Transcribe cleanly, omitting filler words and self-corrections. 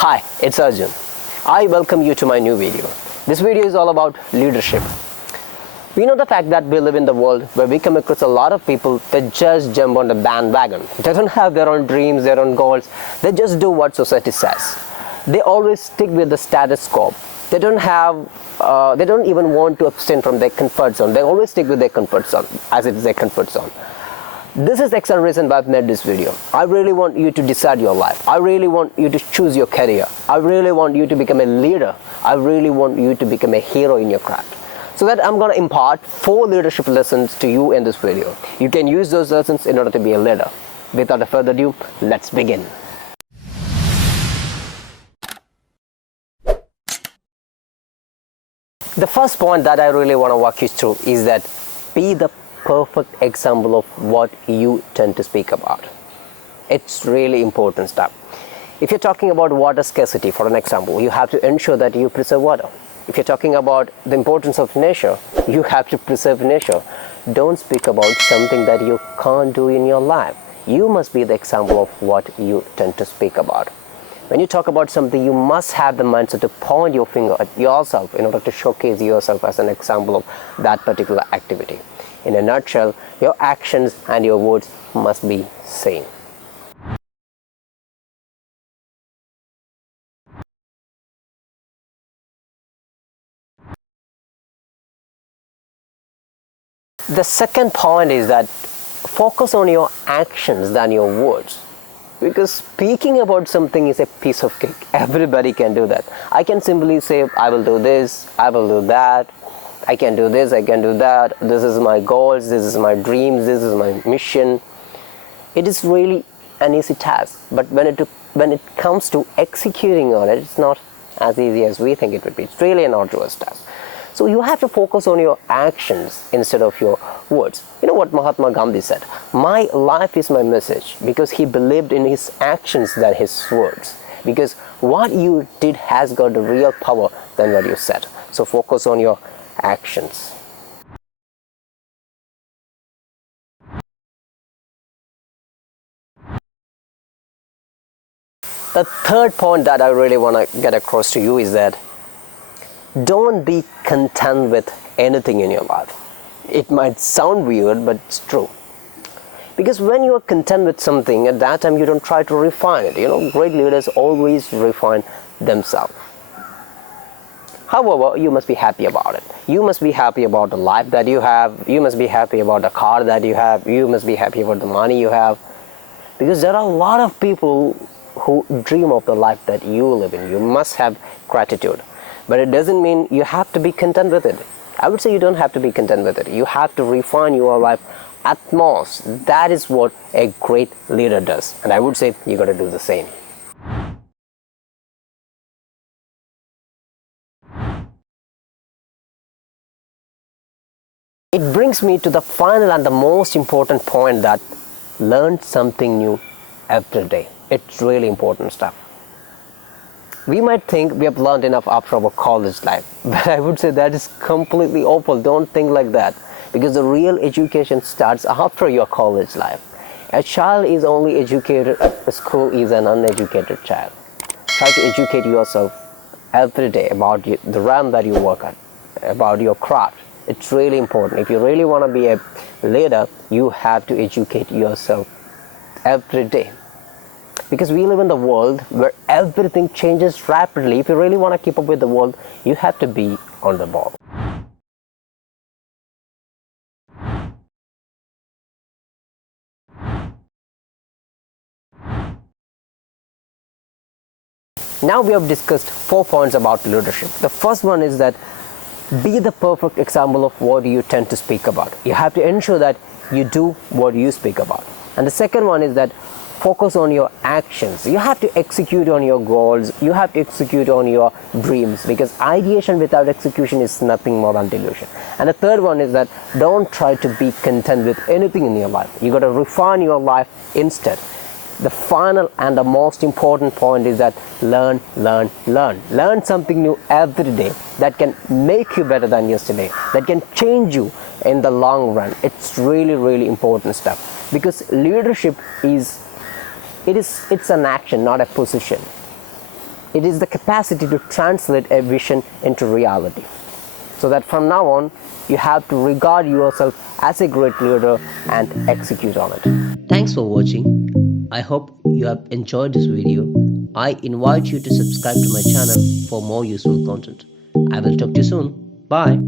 Hi, it's Arjun. I welcome you to my new video. This video is all about leadership. We know the fact that we live in the world where we come across a lot of people that just jump on the bandwagon. They don't have their own dreams, their own goals. They just do what society says. They always stick with the status quo. They don't even want to abstain from their comfort zone. They always stick with their comfort zone as it is their comfort zone. This is the exact reason why I've made this video. I really want you to decide your life. I really want you to choose your career. I really want you to become a leader. I really want you to become a hero in your craft. So that I'm going to impart 4 leadership lessons to you in this video. You can use those lessons in order to be a leader. Without further ado, let's begin. The first point that I really want to walk you through is that be the perfect example of what you tend to speak about. It's really important stuff. If you're talking about water scarcity, for an example, you have to ensure that you preserve water. If you're talking about the importance of nature, you have to preserve nature. Don't speak about something that you can't do in your life. You must be the example of what you tend to speak about. When you talk about something, you must have the mindset to point your finger at yourself in order to showcase yourself as an example of that particular activity. In a nutshell, your actions and your words must be same. The second point is that focus on your actions than your words. Because speaking about something is a piece of cake. Everybody can do that. I can simply say, I will do this, I will do that. I can do this, I can do that. This is my goals, this is my dreams, this is my mission. It is really an easy task. But when it comes to executing on it, it's not as easy as we think it would be. It's really an arduous task. So you have to focus on your actions instead of your words. You know what Mahatma Gandhi said? My life is my message, because he believed in his actions than his words. Because what you did has got a real power than what you said. So focus on your actions. The third point that I really want to get across to you is that don't be content with anything in your life. It might sound weird, but it's true. Because when you are content with something, at that time you don't try to refine it. You know, great leaders always refine themselves. However, you must be happy about it. You must be happy about the life that you have. You must be happy about the car that you have. You must be happy about the money you have. Because there are a lot of people who dream of the life that you live in. You must have gratitude. But it doesn't mean you have to be content with it. I would say you don't have to be content with it. You have to refine your life at most. That is what a great leader does. And I would say you got to do the same. It brings me to the final and the most important point, that learn something new every day. It's really important stuff. We might think we have learned enough after our college life, but I would say that is completely awful. Don't think like that, because the real education starts after your college life. A child is only educated at school is an uneducated child. Try to educate yourself every day about the realm that you work at, about your craft. It's really important. If you really want to be a leader, you have to educate yourself every day. Because we live in the world where everything changes rapidly. If you really want to keep up with the world, you have to be on the ball. Now we have discussed 4 points about leadership. The first one is that be the perfect example of what you tend to speak about. You have to ensure that you do what you speak about. And the second one is that focus on your actions. You have to execute on your goals. You have to execute on your dreams, because ideation without execution is nothing more than delusion. And the third one is that don't try to be content with anything in your life. You got to refine your life instead. The final and the most important point is that learn something new every day that can make you better than yesterday, that can change you in the long run. It's really important stuff, because leadership is it's an action, not a position. It is the capacity to translate a vision into reality. So that from now on, you have to regard yourself as a great leader and execute on it. Thanks for watching. I hope you have enjoyed this video. I invite you to subscribe to my channel for more useful content. I will talk to you soon. Bye.